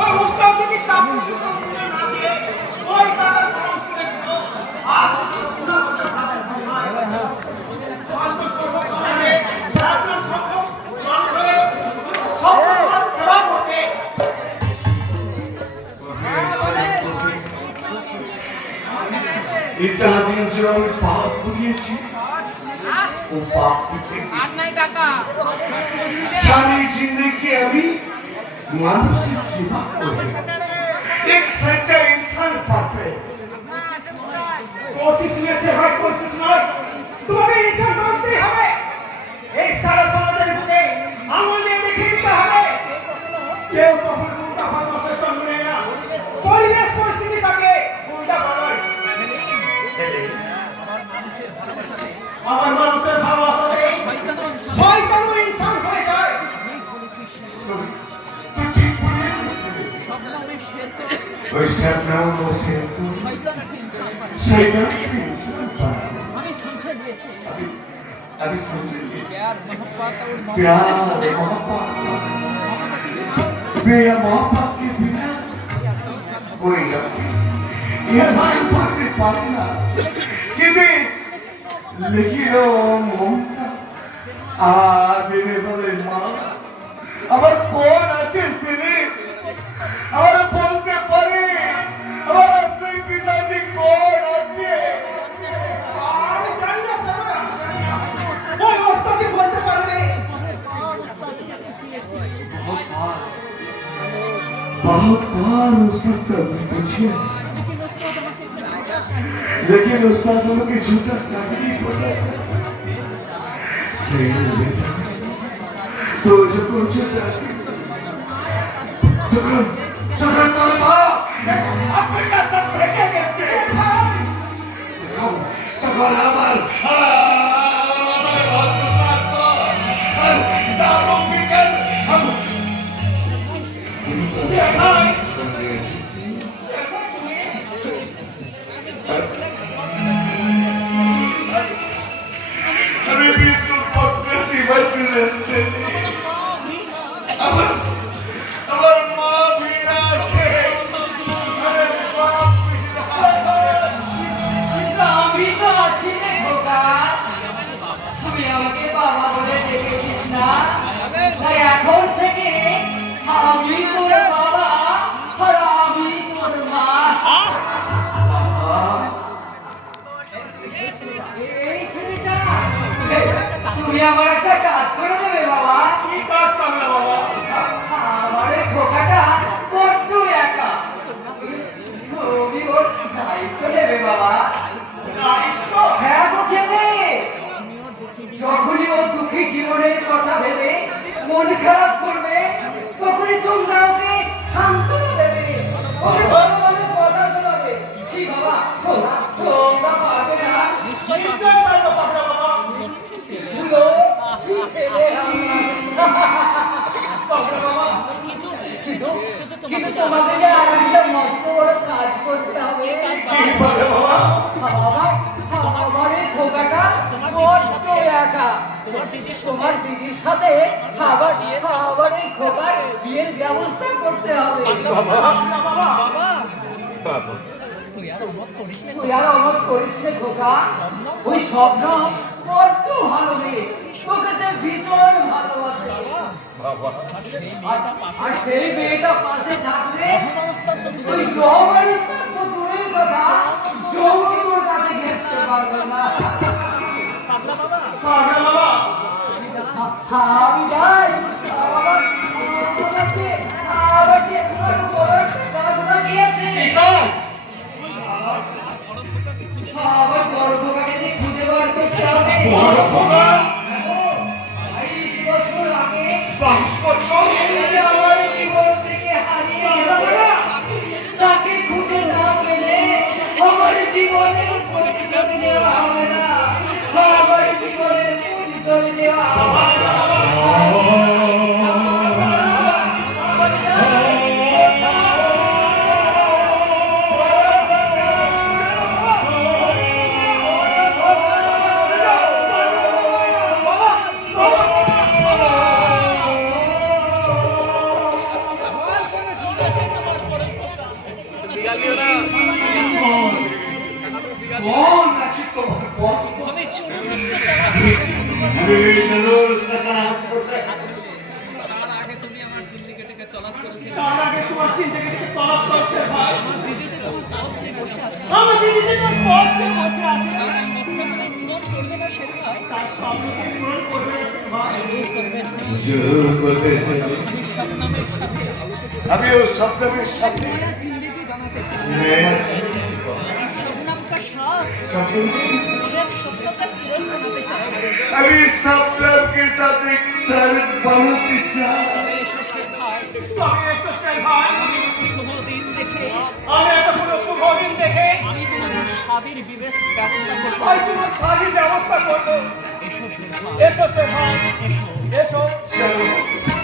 ওই উস্তাদ যদি চাপড় না দিয়ে ওই টাকার খরচ করে দিত আজ পুরো করতে পারে অল্প সমাজে রাজ্য সংখ্যক মানুষের সব সমাজ সেবা করতে इतना दिन जो हम पाप करिए वो पाप सारी जिंदगी अभी मानुष की सेवा करे एक सच्चा इंसान पापे कोशिश में से हर कोशिश नहीं तुम्हें इंसान बनते हमें एक सारा समाज बुके आंगुल দিয়ে দেখিয়ে দিতে হবে কেউ কখনো উল্টা ভালোবাসা করবে না পরিবেশ পরিস্থিতি তাকে উল্টা করে আমার মানুষের ভালোবাসাতে শয়তানও ইনসান হয়ে যায় तो ठीक बोले वही सपना वो शेर को शैतान से इंसान बना अभी समझिए प्यार मोहब्बत बेमोहब्बत के बिना कोई इंसान बनते पारे ना लेकिन ममता देने वाले माँ আবার কোন আছে ছেলে আবার বলতে পারে আবার আসলে পিতাজি কোন আছে আমি জানি না স্যার আমি জানি না ওই ওস্তাদই বলতে পারবে बहुत बार उसका कभी पूछे लेकिन उस्ताद हमें झूठा नहीं पता सही बेटा तो जो कुछ चाहती तখন তোর মা আপনি কাছে ভেঙে গেছে তখন আমার মাথায় রক্ত সাত আর দারু পিকেন আমি বিদ্যুৎ পড়তেছি বাঁচলে আমার মা ভিড়া আছে আমি তো আছি রে খোকা তুমি আমাকে বাবা বলে ডেকেছিস না তাই এখন থেকে আমি তোর বাবা আর আমি তোর মা এই ছেলেটা তুমি আমার একটা কাজ করে দেবে বাবা কি কাজ করবে বাবা আমার এই খোকাটা বড্ড একা তুমি ওর দায়িত্ব নেবে বাবা দায়িত্ব হ্যাঁ গো ছেলে যখনই ও দুঃখী জীবনের কথা ভেবে মন খারাপ করবে তখনই তোমরা ওকে সান্ত্বনা দেবে ওকে ভালো ভালো কথা শোনাবে কি বাবা তোমরা পারবে না নিশ্চয় পারবো বাবা ভুলো কি ছেলে কিন্তু তোমাকে যে আর একটা মস্ত বড় কাজ করতে হবে কি বলে বাবা আমার এই খোকাটা বড্ড একা তোমার দিদির সাথে আবার এই খোকার বিয়ের ব্যবস্থা করতে হবে তুই আর অমত করিস রে খোকা ওই স্বপ্ন বড্ড ভালো মেয়ে তোকে সে ভীষণ ভালোবাসে আর সেই মেয়েটা পাশে থাকলে ওই গ্রহবাড়ি তো দূরের কথা জমি তোর কাছে ঘেঁচতে পারবে না আমি যাই আবার যে বড় একটা কাজ বাকি আছে আবার বড় খোকাকে যে খুঁজে বার করতে হবে বড় খোকা 22 বছর আগে 22 বছর আমার জীবন থেকে হারিয়ে গেছে তাকে খুঁজে না পেলে আমার জীবনের প্রতিশোধ নেওয়া হবে না আমার জীবনের প্রতিশোধ নেওয়া হবে না তার আগে তোমার জিন্দেগিটাকে তলাশ করো শের ভাই। আমার দিদিতে তোমার পথ চেয়ে বসে আছে। আমার দিদি যে তোমার পথ চেয়ে বসে আছে, তার স্বপ্ন তুমি পূরণ করবে না শের ভাই? তার স্বপ্নকে পূরণ করবে না শের ভাই। জরুর করবে সে। जरूर करते से আমি স্বপ্নামের সাথে अभी वो सपने में सपने नया जिंदगी बनाते चाই। नया शबनम का साथ सपनों के साथ और एक स्वप्न का सिरन बनाते चाই। अभी सपनों के साथ एक सर बनाते चाह তবে এসো শের ভাই, তবে এসো শের ভাই, আমি একটু শুভ দিন দেখে আমি একটা কোনো শুভ দিন দেখে আমি তোমাদের স্বামীর বিবেক ব্যবস্থা করব। ভাই তোমার শাড়ির ব্যবস্থা করবো। এসো শের ভাই, এসো শের ভাই, এসো। এসো। चलो